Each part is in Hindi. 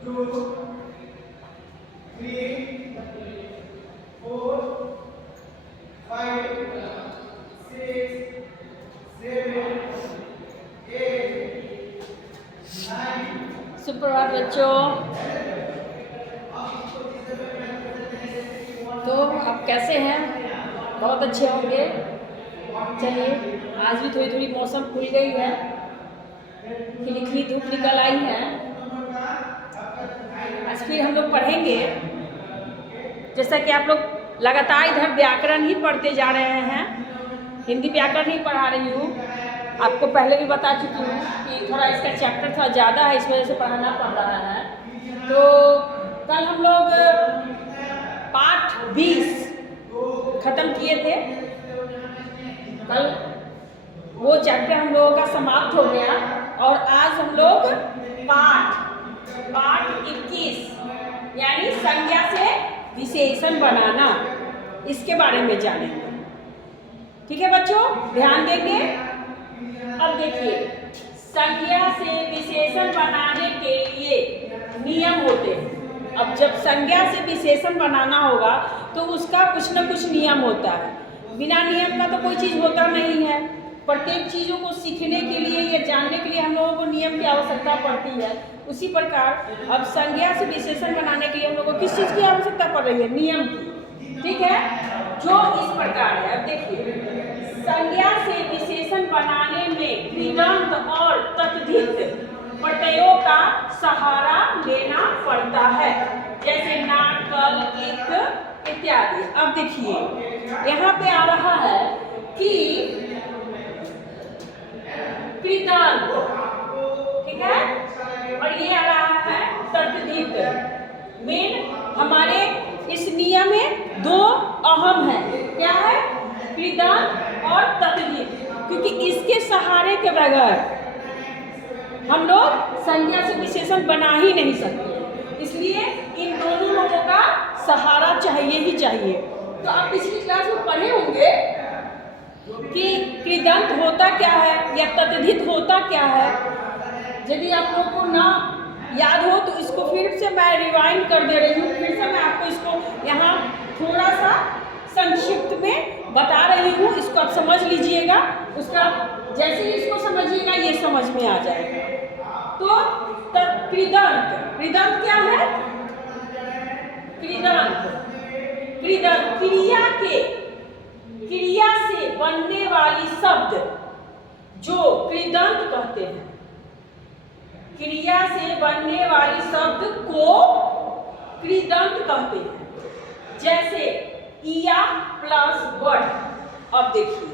सुप्रभात बच्चों। तो आप कैसे हैं? बहुत अच्छे होंगे। चलिए, आज भी थोड़ी थोड़ी मौसम खुल गई है, खिली खिली धूप निकल आई है। आज फिर हम लोग पढ़ेंगे। जैसा कि आप लोग लगातार इधर व्याकरण ही पढ़ते जा रहे हैं, हिंदी व्याकरण ही पढ़ा रही हूँ। आपको पहले भी बता चुकी हूँ कि थोड़ा इसका चैप्टर थोड़ा ज़्यादा है, इस वजह से पढ़ाना पड़ रहा है। तो कल हम लोग पाठ 20 खत्म किए थे। कल वो चैप्टर हम लोगों का समाप्त हो गया और आज हम लोग पाठ 21 यानी संज्ञा से विशेषण बनाना, इसके बारे में जानेंगे। ठीक है बच्चों, ध्यान देंगे। अब देखिए, संज्ञा से विशेषण बनाने के लिए नियम होते हैं। अब जब संज्ञा से विशेषण बनाना होगा तो उसका कुछ न कुछ नियम होता है। बिना नियम का तो कोई चीज़ होता नहीं है। प्रत्येक चीज़ों को सीखने के लिए या जानने के लिए हम लोगों को नियम की आवश्यकता पड़ती है। उसी प्रकार अब संज्ञा से विशेषण बनाने के लिए हम लोगों को किस चीज़ की आवश्यकता पड़ रही है? नियम की। ठीक है, जो इस प्रकार है। अब देखिए, संज्ञा से विशेषण बनाने में कृदंत और तद्धित प्रत्ययों का सहारा लेना पड़ता है, जैसे ना, कल, इत इत्यादि। अब देखिए, यहाँ पे आ रहा है कि कृदंत, ठीक है, और ये आ रहा है तद्धित। मेन हमारे इस नियम में दो अहम है। क्या है? कृदंत और तद्धित, क्योंकि इसके सहारे के बगैर हम लोग संज्ञा से विशेषण बना ही नहीं सकते। इसलिए इन दोनों लोगों का सहारा चाहिए ही चाहिए। तो आप पिछली क्लास में पढ़े होंगे कि कृदंत होता क्या है या तद्धित होता क्या है। यदि आप लोगों को ना याद हो तो इसको फिर से मैं रिवाइंड कर दे रही हूँ। फिर से मैं आपको इसको यहाँ थोड़ा सा संक्षिप्त में बता रही हूँ। इसको आप समझ लीजिएगा। उसका जैसे ही इसको समझिएगा ये समझ में आ जाएगा। तो कृदंत क्या है? कृदंत क्रिया से बनने वाली शब्द जो कृदंत कहते हैं। क्रिया से बनने वाली शब्द को कृदंत कहते हैं। जैसे इया प्लस बड। अब देखिए,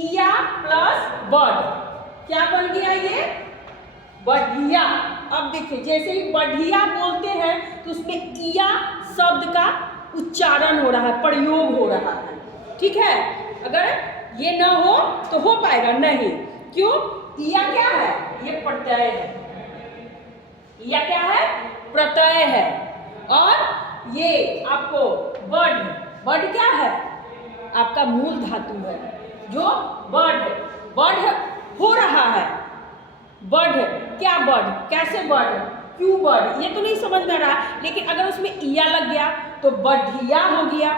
इया प्लस बड क्या बन गया? ये बढ़िया। अब देखिए, जैसे ही बढ़िया बोलते हैं तो उसमें इया शब्द का उच्चारण हो रहा है, प्रयोग हो रहा है। ठीक है, अगर ये ना हो तो हो पाएगा नहीं। क्यों? इया क्या है? ये प्रत्यय है। इया क्या है? प्रत्यय है। और ये आपको बड क्या है? आपका मूल धातु है, जो बड हो रहा है। बड क्या? बड कैसे? बड क्यों बड? ये तो नहीं समझ में रहा, लेकिन अगर उसमें इया लग गया तो बढ़िया हो गया।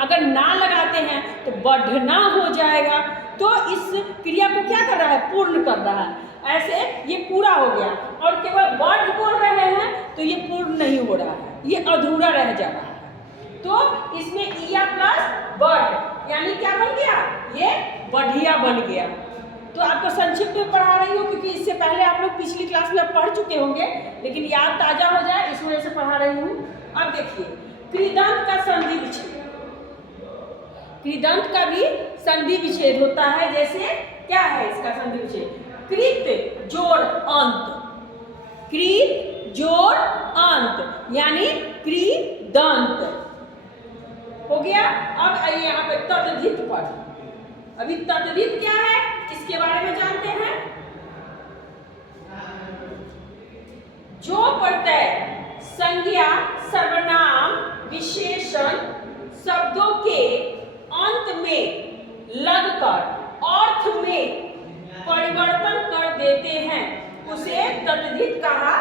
अगर ना लगाते हैं तो बढ़ना हो जाएगा। तो इस क्रिया को क्या कर रहा है? पूर्ण कर रहा है। ऐसे ये पूरा हो गया। और केवल बड बोल रहे हैं तो ये पूर्ण नहीं हो रहा है, ये अधूरा रह जा रहा है। तो इसमें इया प्लस बड यानी क्या बन गया? ये बढ़िया बन गया। तो आपको संक्षिप्त में पढ़ा रही हूँ, क्योंकि इससे पहले आप लोग पिछली क्लास में पढ़ चुके होंगे, लेकिन याद ताजा हो जाए इस वजह से पढ़ा रही हूँ। अब देखिए, कृदंत का संधि विच्छेद। कृदंत का भी संधि विच्छेद होता है। जैसे क्या है इसका संधि विच्छेद? कृत जोड़ अंत। कृत जोड़ अंत यानी कृदंत हो गया। अब आइए यहाँ पे तद्धित पर। अभी तद्धित क्या है इसके बारे में जानते हैं। जो प्रत्यय संज्ञा, सर्वनाम, विशेषण शब्दों के अंत में लगकर अर्थ में परिवर्तन कर देते हैं उसे तद्धित कहा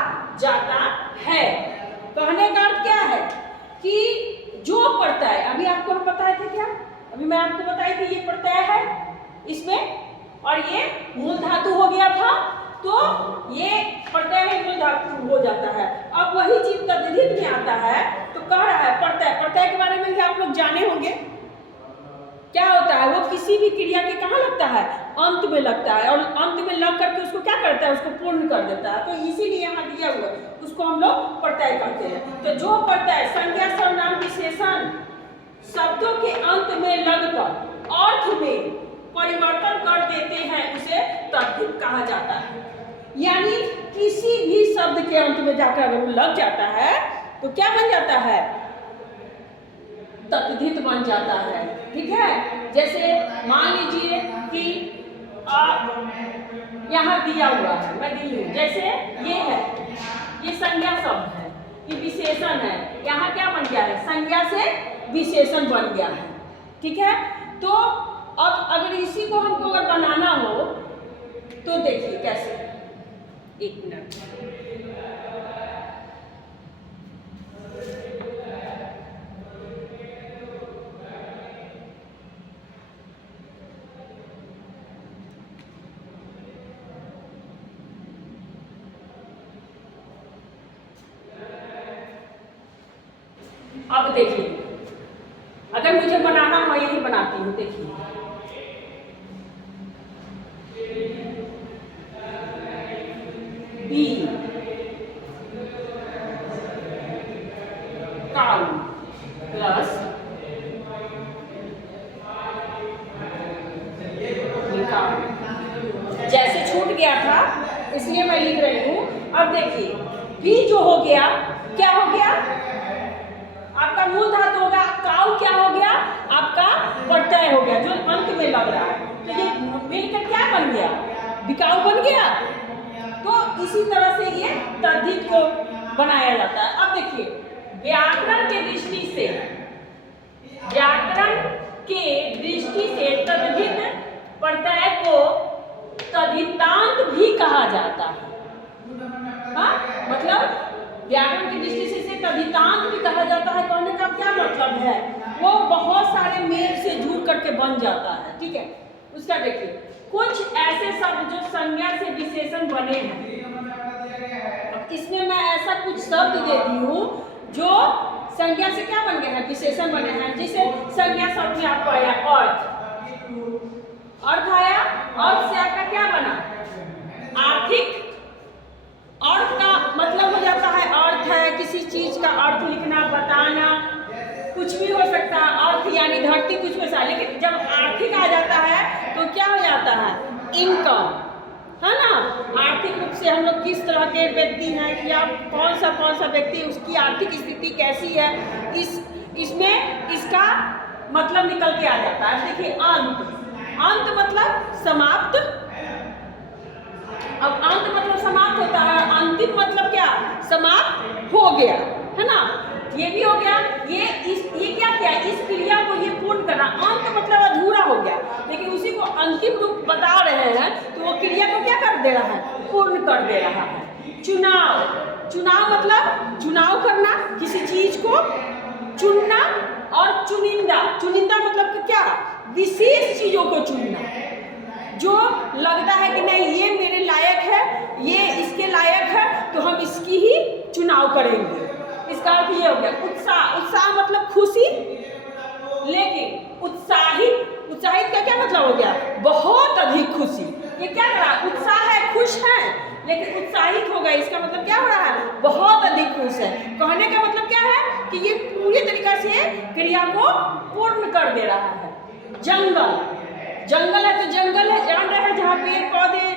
जाता है। कहने का अर्थ क्या है कि जो प्रत्यय, अभी आपको हम बताए थे क्या, अभी मैं आपको बताई थी ये प्रत्यय है इसमें, और ये मूल धातु हो गया था, तो ये प्रत्यय है मूल धातु हो जाता है। अब वही चीज तद्धित में आता है, तो कह रहा है प्रत्यय, प्रत्यय के बारे में भी आप लोग जाने होंगे क्या होता है। वो किसी भी क्रिया के कहाँ लगता है, अंत में लगता है, और अंत में लग करके उसको क्या करता है, उसको पूर्ण कर देता है। तो इसीलिए यहाँ दिया हुआ है, उसको हम लोग प्रत्यय कहते हैं। तो जो प्रत्यय संज्ञा सर्वनाम विशेषण शब्दों के अंत में लगकर अर्थ में परिवर्तन कर देते हैं, उसे तद्धित कहा जाता है। यानी किसी भी शब्द के अंत में जाकर अगर वो लग जाता है तो क्या बन जाता है, तद्धित बन जाता है। ठीक है, जैसे मान लीजिए कि यहाँ दिया हुआ है, मैं दी हूँ, जैसे ये है, ये संज्ञा शब्द है, ये विशेषण है, यहाँ क्या बन गया है, संज्ञा से विशेषण बन गया है। ठीक है, तो अब अगर इसी को हमको अगर बनाना हो तो देखिए कैसे, एक मिनट, अब देखिए अगर मुझे बनाना हो, यही बनाती हूँ, देखिए बी काउ प्लस जैसे छूट गया था इसलिए मैं लिख रही हूँ। अब देखिए बी जो हो गया, क्या हो गया, आपका मूल धातु होगा, काउ क्या हो गया, आपका प्रत्यय हो गया जो अंत में लग रहा है। तो ये मिलकर क्या बन गया, बिकाऊ बन गया। तो इसी तरह से ये तद्धित को बनाया जाता है। अब देखिए व्याकरण के दृष्टि से, व्याकरण के दृष्टि से तद्धित प्रत्यय को तद्धितांत भी कहा जाता है। हाँ, मतलब व्याकरण की दृष्टि से इसे तद्धितांत भी कहा जाता है। कहने का क्या मतलब है, वो बहुत सारे मेल से जुड़ करके बन जाता है। ठीक है, उसका देखिए कुछ ऐसे शब्द जो संज्ञा से विशेषण बने हैं। अब इसमें मैं ऐसा कुछ शब्द देती हूँ जो संज्ञा से क्या बन गए हैं, विशेषण बने हैं। जैसे संज्ञा शब्द में आपको आया अर्थ, अर्थ आया, अर्थ से आपका क्या बना, आर्थिक। अर्थ का मतलब हो जाता है, अर्थ है किसी चीज का अर्थ लिखना, बताना, कुछ भी हो सकता है। अर्थ यानी धरती, कुछ भी सा, लेकिन जब आर्थिक आ जाता है तो क्या हो जाता है, इनकम, है ना। आर्थिक रूप से हम लोग किस तरह के व्यक्ति हैं, या कौन सा व्यक्ति, उसकी आर्थिक स्थिति कैसी है, इसमें इसका मतलब निकल के आ जाता है। देखिए अंत, अंत मतलब समाप्त। अब अंत मतलब समाप्त होता है, अंतिम मतलब क्या, समाप्त हो गया, है ना। ये भी हो गया, ये क्या किया, इस क्रिया को ये पूर्ण करना। अंत मतलब अधूरा हो गया, लेकिन उसी को अंतिम रूप बता रहे हैं, तो वो क्रिया को क्या कर दे रहा है, पूर्ण कर दे रहा है। चुनाव, चुनाव मतलब चुनाव करना, किसी चीज को चुनना। और चुनिंदा, चुनिंदा मतलब क्या, विशेष चीजों को चुनना, जो लगता है कि नहीं ये मेरे लायक है, ये इसके लायक है, तो हम इसकी ही चुनाव करेंगे। इसका अर्थ ये हो गया। उत्साह, उत्साह मतलब खुशी, लेकिन उत्साहित, उत्साहित का क्या मतलब हो गया, बहुत अधिक खुशी। ये क्या कर रहा है, उत्साह है, खुश है, लेकिन उत्साहित हो गया, इसका मतलब क्या हो रहा है, बहुत अधिक खुश है। कहने का मतलब क्या है कि ये पूरी तरीका से क्रिया को पूर्ण कर दे रहा है। जंगल, जंगल है तो जंगल है, जान रहे हैं जहाँ पेड़ पौधे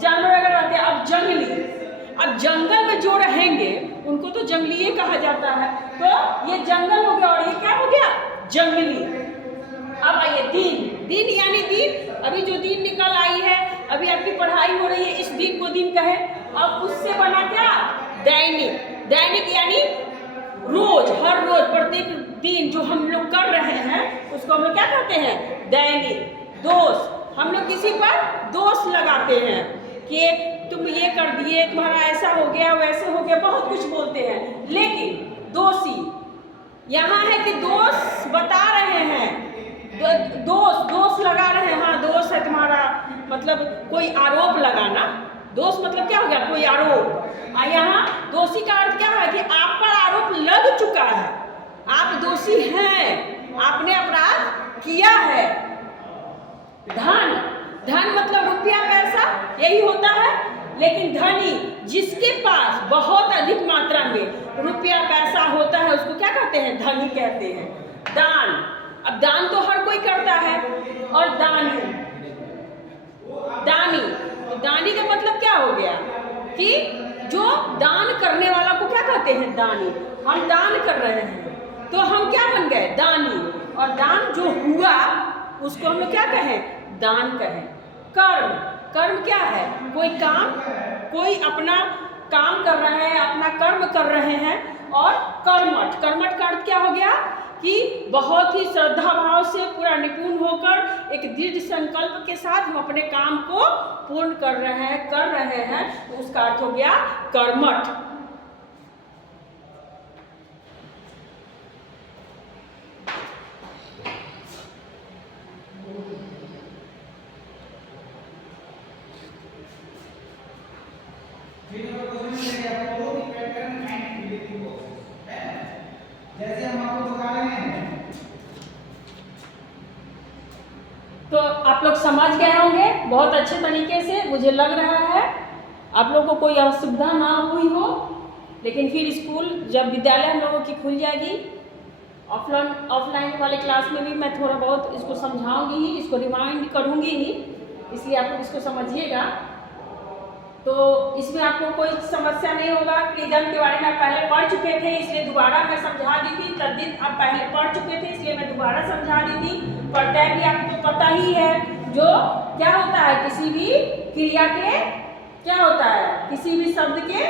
जानवर वगैरह रहते हैं। अब जंगली, अब जंगल में जो रहेंगे उनको तो जंगली कहा जाता है। तो ये जंगल हो गया, और ये क्या हो गया, जंगली। अब आइए दिन, दिन यानी दिन, अभी जो दिन निकल आई है, अभी आपकी पढ़ाई हो रही है, इस दिन को दिन कहे। अब उससे बना क्या, दैनिक, दैनिक यानी रोज, हर रोज, प्रत्येक दिन जो हम लोग कर रहे हैं उसको हम लोग क्या कहते हैं, दैनिक। दोष, हम लोग किसी पर दोष लगाते हैं कि तुम ये कर दिए, तुम्हारा ऐसा हो गया, वैसे हो गया, है, बहुत कुछ बोलते हैं, लेकिन दोषी यहाँ है कि दोष बता रहे हैं, दोष लगा रहे हैं। हाँ, दोष है तुम्हारा, मतलब कोई आरोप लगाना। दोष मतलब क्या हो गया? कोई आरोप। यहाँ दोषी का अर्थ क्या है कि आप पर आरोप लग चुका है, आप दोषी हैं, आपने अपराध किया है। धन मतलब रुपया पैसा, यही होता है। लेकिन धनी, जिसके पास बहुत अधिक मात्रा में रुपया पैसा होता है, उसको क्या कहते हैं? धनी कहते हैं। दान, अब दान तो हर कोई करता है। और दानी का मतलब क्या हो गया कि जो दान करने वाला को क्या कहते हैं? दानी। हम दान कर रहे हैं तो हम क्या बन गए? दानी। और दान जो हुआ उसको हम लोग क्या कहें? दान कहें। कर्म क्या है? कोई अपना काम कर रहे हैं, अपना कर्म कर रहे हैं। और कर्मठ का अर्थ क्या हो गया कि बहुत ही श्रद्धा भाव से, पूरा निपुण होकर, एक दृढ़ संकल्प के साथ हम अपने काम को पूर्ण कर रहे हैं, तो उसका अर्थ हो गया कर्मठ। जैसे हम आपको बता रहे हैं, तो आप लोग समझ गए होंगे बहुत अच्छे तरीके से, मुझे लग रहा है आप लोगों को कोई असुविधा ना हुई हो। लेकिन फिर स्कूल, जब विद्यालय हम लोगों की खुल जाएगी, ऑफलाइन वाले क्लास में भी मैं थोड़ा बहुत इसको समझाऊंगी ही, इसको रिमाइंड करूंगी ही, इसलिए आप लोग इसको समझिएगा। तो इसमें आपको कोई समस्या नहीं होगा। क्रियाजन के बारे में आप पहले पढ़ चुके थे, इसलिए दोबारा मैं समझा दी थी। तद्धित आप पहले पढ़ चुके थे, इसलिए मैं दोबारा समझा दी थी। प्रत्यय भी आपको पता ही है, जो क्या होता है? किसी भी क्रिया के क्या होता है? किसी भी शब्द के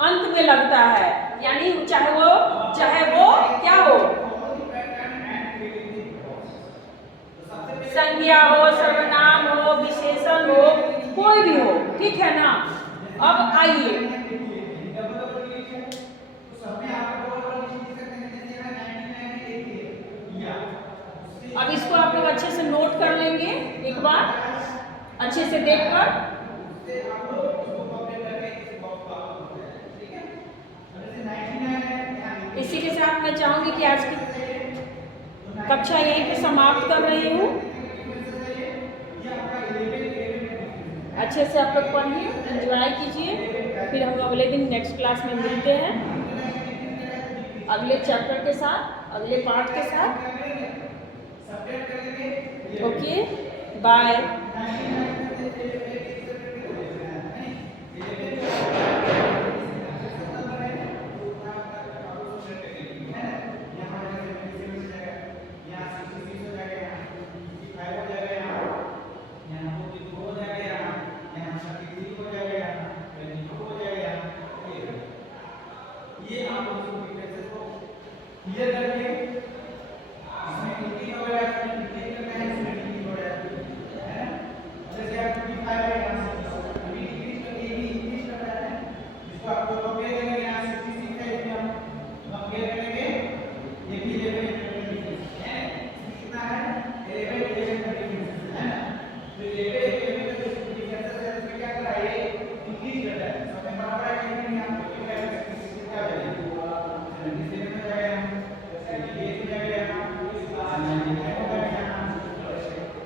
अंत में लगता है, यानी चाहे वो क्या हो? संज्ञा हो, सर्वनाम हो, विशेषण हो, कोई भी हो, ठीक है ना। अब आइए, अब इसको आप लोग अच्छे से नोट कर लेंगे एक बार, अच्छे से देखकर। इसी के साथ मैं चाहूंगी कि आज की कक्षा यहीं पे समाप्त कर रही हूँ। अच्छे से आप लोग पढ़िए, एंजॉय कीजिए, फिर हम लोग अगले दिन नेक्स्ट क्लास में मिलते हैं, अगले चैप्टर के साथ, अगले पार्ट के साथ। Okay, bye. ये